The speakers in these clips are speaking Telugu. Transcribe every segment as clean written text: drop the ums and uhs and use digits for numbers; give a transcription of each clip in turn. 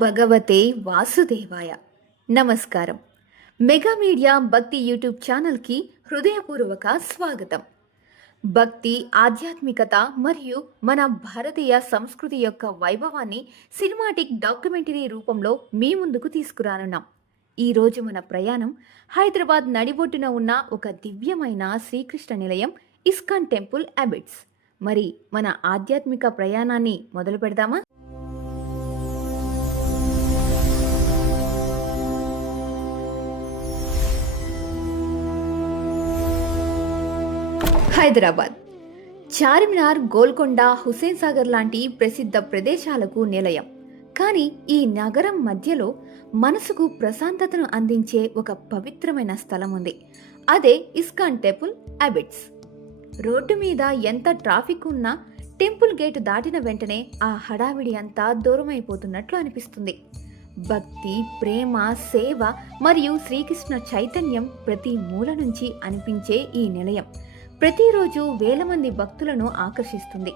భగవతే వాసుదేవాయ. నమస్కారం. మెగా మీడియా భక్తి యూట్యూబ్ ఛానల్కి హృదయపూర్వక స్వాగతం. భక్తి, ఆధ్యాత్మికత మరియు మన భారతీయ సంస్కృతి యొక్క వైభవాన్ని సినిమాటిక్ డాక్యుమెంటరీ రూపంలో మీ ముందుకు తీసుకురానున్నాం. ఈరోజు మన ప్రయాణం హైదరాబాద్ నడిబొట్టున ఉన్న ఒక దివ్యమైన శ్రీకృష్ణ నిలయం ఇస్కాన్ టెంపుల్ అబిడ్స్. మరి మన ఆధ్యాత్మిక ప్రయాణాన్ని మొదలు పెడదామా? హైదరాబాద్ చార్మినార్, గోల్కొండ, హుస్సేన్ సాగర్ లాంటి ప్రసిద్ధ ప్రదేశాలకు నిలయం. కానీ ఈ నగరం మధ్యలో మనసుకు ప్రశాంతతను అందించే ఒక పవిత్రమైన స్థలం ఉంది. అదే ఇస్కాన్ టెంపుల్ అబిడ్స్. రోడ్డు మీద ఎంత ట్రాఫిక్ ఉన్నా టెంపుల్ గేటు దాటిన వెంటనే ఆ హడావిడి అంతా దూరమైపోతున్నట్లు అనిపిస్తుంది. భక్తి, ప్రేమ, సేవ మరియు శ్రీకృష్ణ చైతన్యం ప్రతి మూల నుంచి అనిపించే ఈ నిలయం ప్రతిరోజు వేల మంది భక్తులను ఆకర్షిస్తుంది.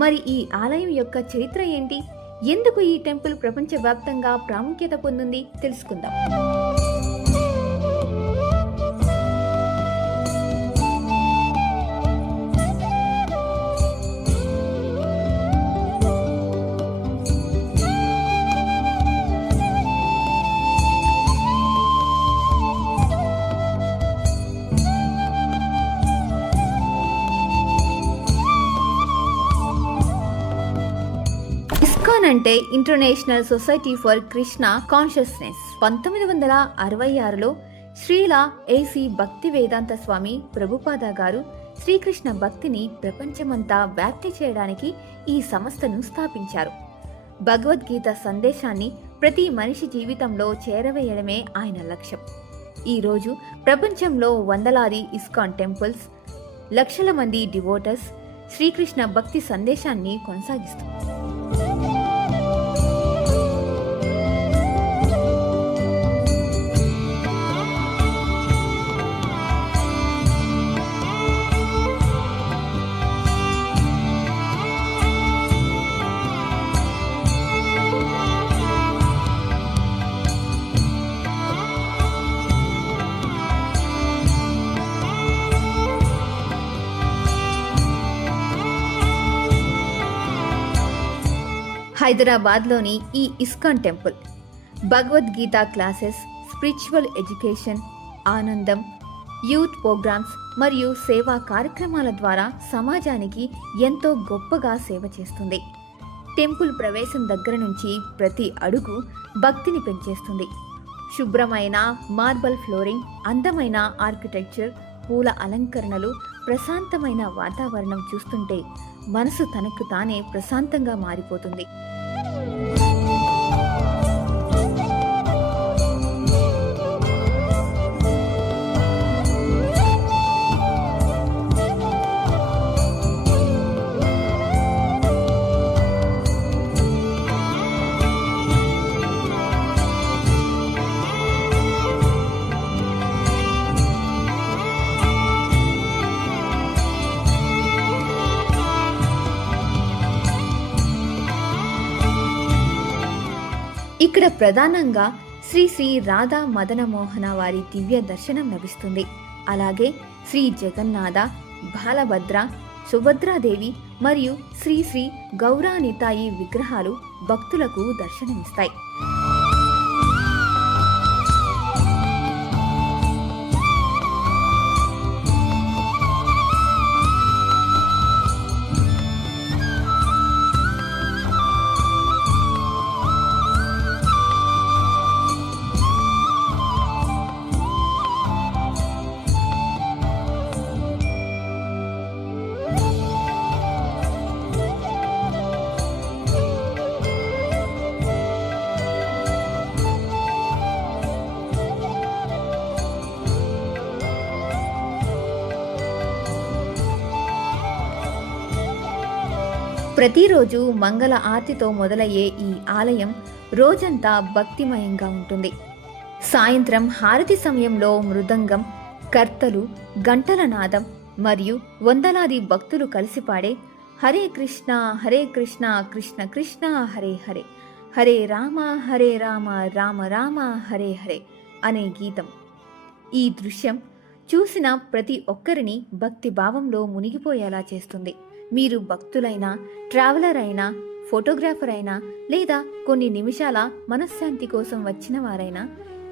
మరి ఈ ఆలయం యొక్క చరిత్ర ఏంటి? ఎందుకు ఈ టెంపుల్ ప్రపంచవ్యాప్తంగా ప్రాముఖ్యత పొందింది తెలుసుకుందాం. ఇస్కాన్ అంటే international society for Krishna consciousness. 1966లో శ్రీల ఏసీ భక్తి వేదాంత స్వామి ప్రభుపాద గారు శ్రీకృష్ణ భక్తిని ప్రపంచమంతా వ్యాప్తి చేయడానికి ఈ సంస్థను స్థాపించారు. భగవద్గీత సందేశాన్ని ప్రతి మనిషి జీవితంలో చేరవేయడమే ఆయన లక్ష్యం. ఈరోజు ప్రపంచంలో వందలాది ఇస్కాన్ టెంపుల్స్, లక్షల మంది డివోటర్స్ శ్రీకృష్ణ భక్తి సందేశాన్ని కొనసాగిస్తారు. హైదరాబాద్లోని ఈ ISKCON temple Bhagavad Gita classes, spiritual education, ఆనందం, యూత్ ప్రోగ్రామ్స్ మరియు సేవా కార్యక్రమాల ద్వారా సమాజానికి ఎంతో గొప్పగా సేవ చేస్తుంది. టెంపుల్ ప్రవేశం దగ్గర నుంచి ప్రతి అడుగు భక్తిని పెంచేస్తుంది. శుభ్రమైన మార్బల్ ఫ్లోరింగ్, అందమైన ఆర్కిటెక్చర్, పూల అలంకరణలు, ప్రశాంతమైన వాతావరణం చూస్తుంటే మనసు తనకు తానే ప్రశాంతంగా మారిపోతుంది. ఇక్కడ ప్రధానంగా శ్రీ శ్రీ రాధా మదన మోహన వారి దివ్య దర్శనం లభిస్తుంది. అలాగే శ్రీ జగన్నాథ, బాలభద్ర, సుభద్రాదేవి మరియు శ్రీ శ్రీ గౌరానితాయి విగ్రహాలు భక్తులకు దర్శనమిస్తాయి. ప్రతిరోజు మంగళ ఆర్తితో మొదలయ్యే ఈ ఆలయం రోజంతా భక్తిమయంగా ఉంటుంది. సాయంత్రం హారతి సమయంలో మృదంగం, కర్తలు, గంటల నాదం మరియు వందలాది భక్తులు కలిసి పాడే హరే కృష్ణ కృష్ణ కృష్ణ హరే హరే హరే రామ రామ రామ హరే హరే అనే గీతం. ఈ దృశ్యం చూసిన ప్రతి ఒక్కరిని భక్తి భావంలో మునిగిపోయేలా చేస్తుంది. మీరు భక్తులైనా, ట్రావెలర్ అయినా, ఫోటోగ్రాఫర్ అయినా, లేదా కొన్ని నిమిషాల మనశ్శాంతి కోసం వచ్చిన వారైనా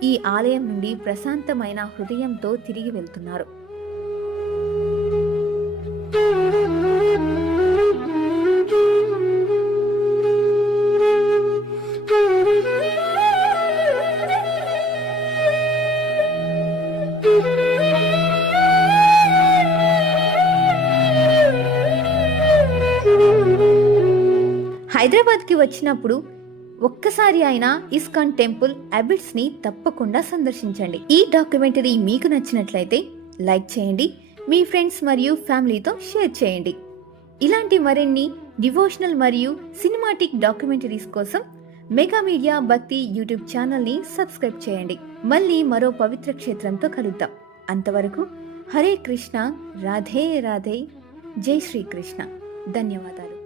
ఈ ఆలయం నుండి ప్రశాంతమైన హృదయంతో తిరిగి వెళ్తున్నారు. హైదరాబాద్కి వచ్చినప్పుడు ఒక్కసారి అయినా ఇస్కాన్ టెంపుల్ అబిడ్స్ని తప్పకుండా సందర్శించండి. ఈ డాక్యుమెంటరీ మీకు నచ్చినట్లయితే లైక్ చేయండి, మీ ఫ్రెండ్స్ మరియు ఫ్యామిలీతో షేర్ చేయండి. ఇలాంటి మరిన్ని డివోషనల్ మరియు సినిమాటిక్ డాక్యుమెంటరీస్ కోసం మెగా మీడియా భక్తి యూట్యూబ్ ఛానల్ని సబ్స్క్రైబ్ చేయండి. మళ్ళీ మరో పవిత్ర క్షేత్రంతో కలుద్దాం. అంతవరకు హరే కృష్ణ, రాధే రాధే, జై శ్రీకృష్ణ. ధన్యవాదాలు.